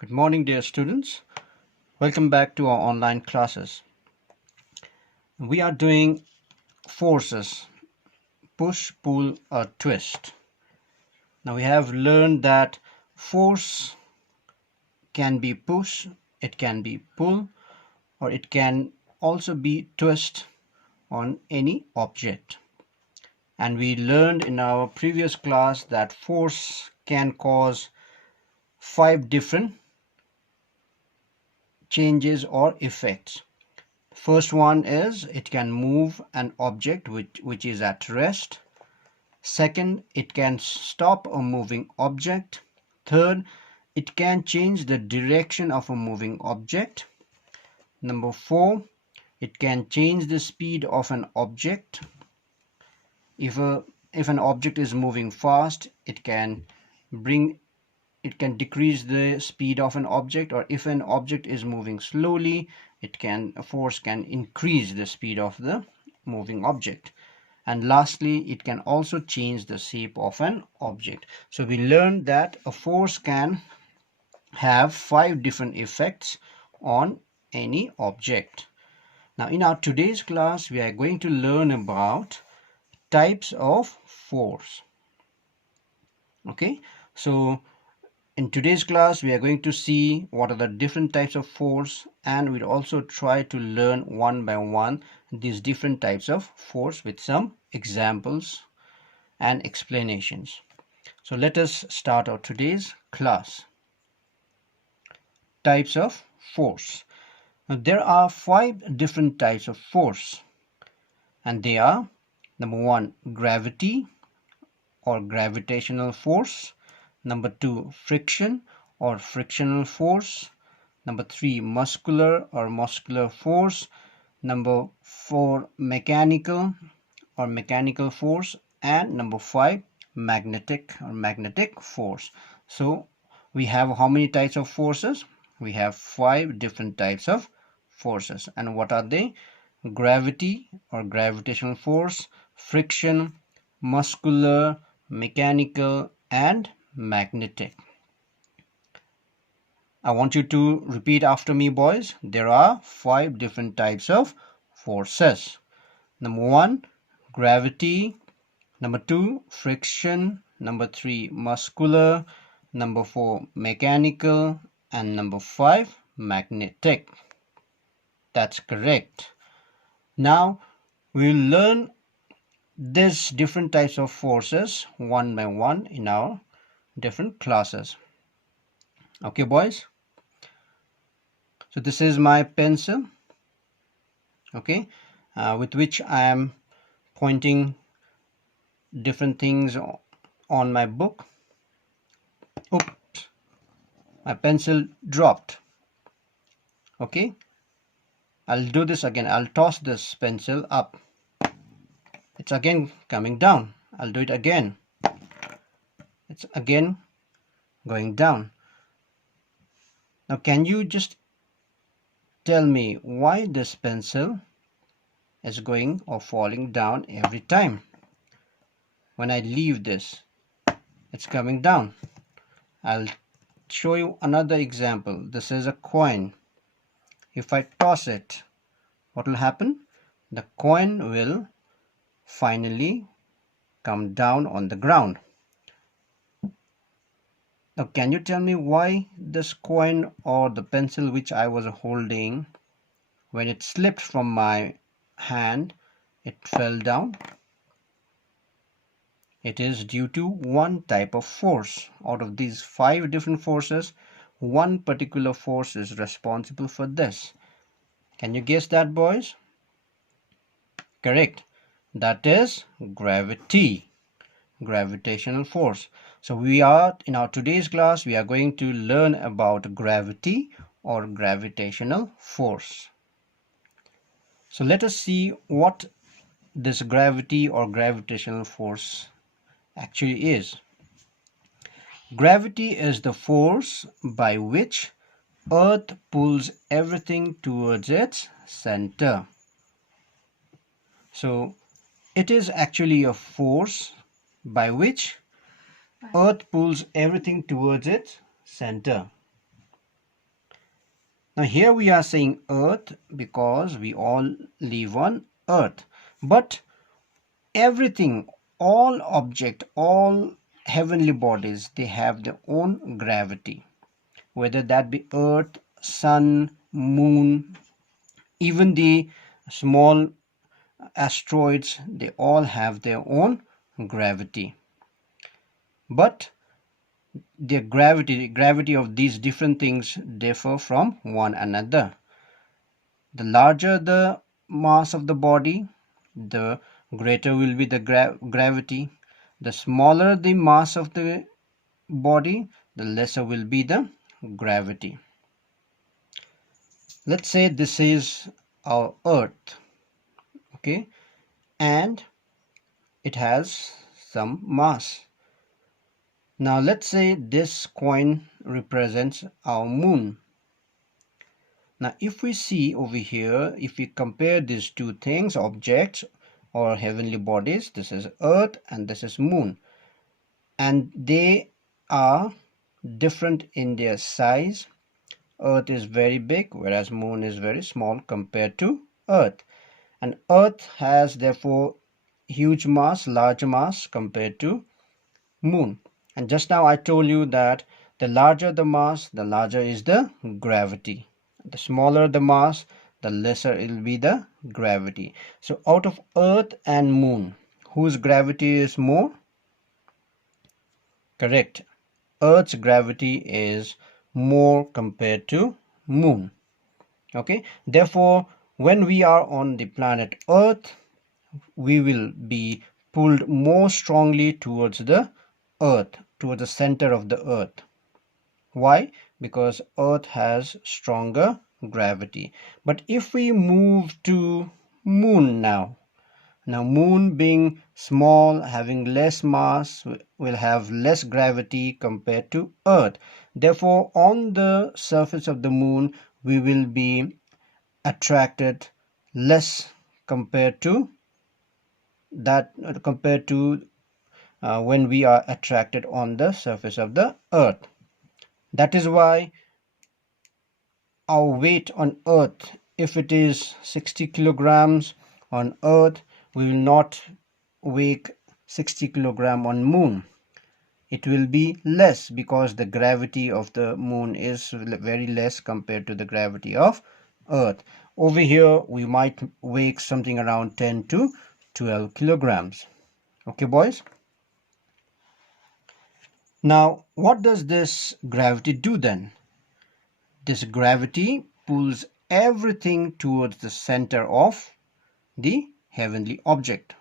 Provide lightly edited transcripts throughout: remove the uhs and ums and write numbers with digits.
Good morning, dear students. Welcome back to our online classes. We are doing forces: push, pull, or twist. Now we have learned that force can be push, it can be pull, or it can also be twist on any object. And we learned in our previous class that force can cause 5 different changes or effects. First one is it can move an object which is at rest. Second, it can stop a moving object. Third, it can change the direction of a moving object. Number 4, it can change the speed of an object. If an object is moving fast, it can decrease the speed of an object, or if an object is moving slowly, a force can increase the speed of the moving object. And lastly, it can also change the shape of an object. So we learned that a force can have 5 different effects on any object. Now in our today's class, we are going to learn about types of force. Okay, so in today's class, we are going to see what are the different types of force, and we'll also try to learn one by one these different types of force with some examples and explanations. So let us start our today's class. Types of force. Now, there are 5 different types of force, and they are: number 1, gravity or gravitational force. Number 2, friction or frictional force. Number 3, muscular or muscular force. Number 4, mechanical or mechanical force. And number 5, magnetic or magnetic force. So we have how many types of forces? We have 5 different types of forces. And what are they? Gravity or gravitational force, friction, muscular, mechanical, and magnetic. I want you to repeat after me, boys. There are 5 different types of forces. Number 1, gravity. Number 2, friction. Number 3, muscular. Number 4, mechanical. And number 5, magnetic. That's correct. Now we'll learn these different types of forces one by one in our different classes. Okay, boys? So this is my pencil, okay, with which I am pointing different things on my book. Oops, my pencil dropped. Okay, I'll do this again. I'll toss this pencil up. It's again coming down. I'll do it again. It's again going down. Now can you just tell me why this pencil is going or falling down every time? When I leave this, it's coming down. I'll show you another example. This is a coin. If I toss it, what will happen? The coin will finally come down on the ground. Now can you tell me why this coin or the pencil which I was holding, when it slipped from my hand, it fell down? It is due to one type of force. Out of these 5 different forces, one particular force is responsible for this. Can you guess that, boys? Correct. That is gravity, gravitational force. So in our today's class, we are going to learn about gravity or gravitational force. So let us see what this gravity or gravitational force actually is. Gravity is the force by which Earth pulls everything towards its center. So it is actually a force by which Earth pulls everything towards its center. Now here we are saying earth because we all live on earth, but everything, all object, all heavenly bodies, they have their own gravity, whether that be earth, sun, moon, even the small asteroids, they all have their own gravity. But the gravity of these different things differ from one another. The larger the mass of the body, the greater will be the gravity. The smaller the mass of the body, the lesser will be the gravity. Let's say this is our earth, okay, and it has some mass. Now let's say this coin represents our moon. Now if we see over here, if we compare these two things, objects or heavenly bodies, this is earth and this is moon, and they are different in their size. Earth is very big, whereas moon is very small compared to earth, and earth has therefore huge mass, large mass compared to moon. And just now I told you that the larger the mass, the larger is the gravity. The smaller the mass, the lesser it will be the gravity. So out of earth and moon, whose gravity is more? Correct. Earth's gravity is more compared to moon. Okay, therefore when we are on the planet earth, we will be pulled more strongly towards the earth, towards the center of the earth. Why? Because earth has stronger gravity. But if we move to moon now moon being small, having less mass, will have less gravity compared to earth. Therefore on the surface of the moon we will be attracted less compared to when we are attracted on the surface of the earth. That is why our weight on earth, if it is 60 kilograms on earth, we will not weigh 60 kilogram on moon. It will be less because the gravity of the moon is very less compared to the gravity of earth. Over here we might weigh something around 10 to 12 kilograms. Okay boys, now what does this gravity do then? This gravity pulls everything towards the center of the heavenly object,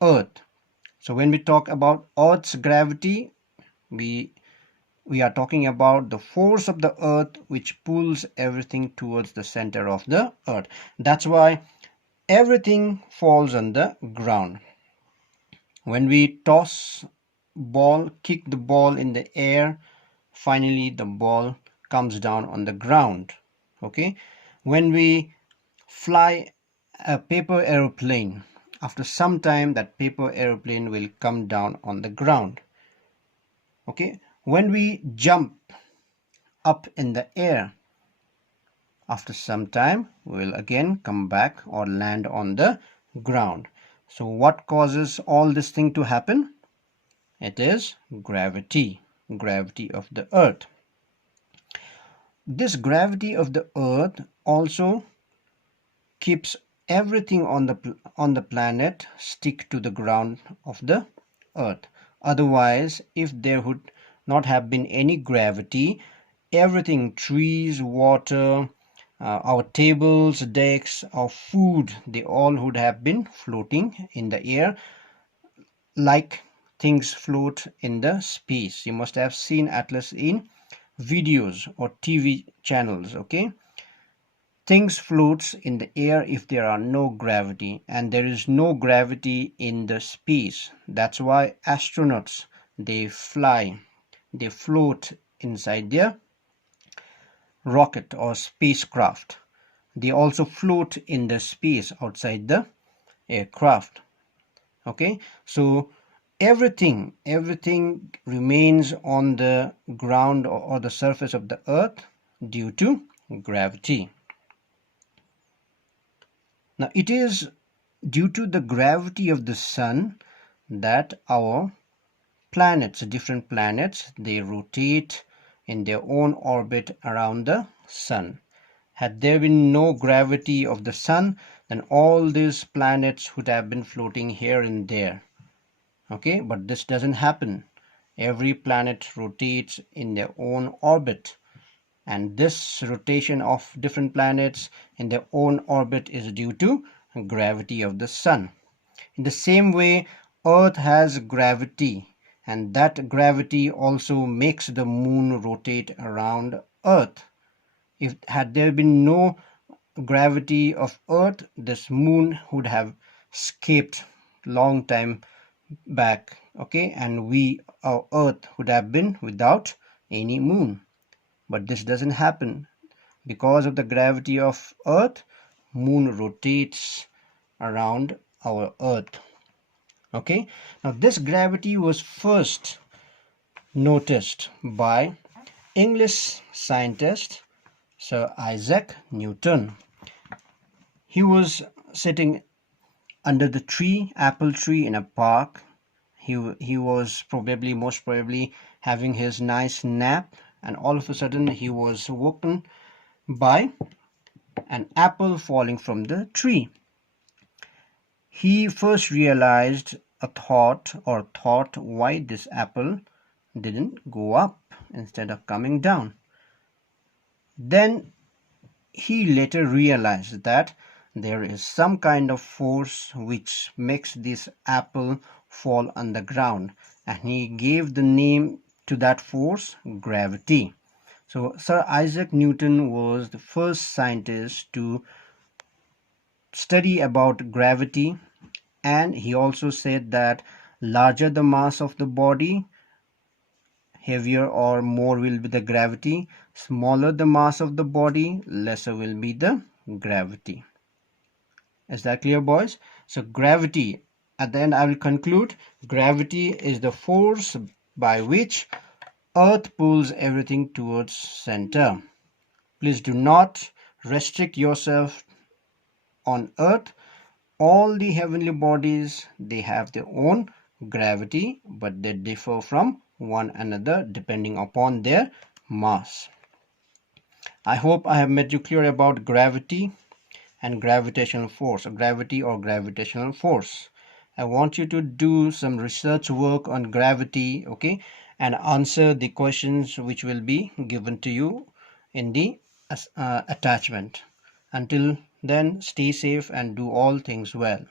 earth. So when we talk about earth's gravity, we are talking about the force of the earth which pulls everything towards the center of the earth. That's why everything falls on the ground. When we toss ball, kick the ball in the air, finally the ball comes down on the ground. Okay, when we fly a paper aeroplane, after some time that paper aeroplane will come down on the ground. Okay, when we jump up in the air, after some time we will again come back or land on the ground. So what causes all this thing to happen? It is gravity of the earth. This gravity of the earth also keeps everything on the planet stick to the ground of the earth. Otherwise, if there would not have been any gravity, everything, trees, water, our tables, decks, our food, they all would have been floating in the air like things float in the space. You must have seen Atlas in videos or TV channels. Okay, things floats in the air if there are no gravity, and there is no gravity in the space. That's why astronauts, they fly, they float inside their rocket or spacecraft. They also float in the space outside the aircraft. Okay, so everything remains on the ground or the surface of the earth due to gravity. Now it is due to the gravity of the sun that our planets, different planets, they rotate in their own orbit around the sun. Had there been no gravity of the sun, then all these planets would have been floating here and there. Okay, but this doesn't happen. Every planet rotates in their own orbit, and this rotation of different planets in their own orbit is due to gravity of the sun. In the same way, Earth has gravity, and that gravity also makes the moon rotate around Earth. If had there been no gravity of Earth, this moon would have escaped long time back, okay, and our Earth would have been without any moon. But this doesn't happen. Because of the gravity of Earth, moon rotates around our Earth. Okay, now this gravity was first noticed by English scientist Sir Isaac Newton. He was sitting under the apple tree in a park. He was most probably having his nice nap, and all of a sudden he was woken by an apple falling from the tree. He first realized thought why this apple didn't go up instead of coming down. Then he later realized that there is some kind of force which makes this apple fall on the ground, and he gave the name to that force, gravity. So Sir Isaac Newton was the first scientist to study about gravity, and he also said that larger the mass of the body, heavier or more will be the gravity. Smaller the mass of the body, lesser will be the gravity. Is that clear, boys? So gravity, at the end I will conclude, gravity is the force by which Earth pulls everything towards center. Please do not restrict yourself on Earth. All the heavenly bodies, they have their own gravity, but they differ from one another depending upon their mass. I hope I have made you clear about gravity and gravitational force, or gravity or gravitational force. I want you to do some research work on gravity, okay, and answer the questions which will be given to you in the attachment. Until then, stay safe and do all things well.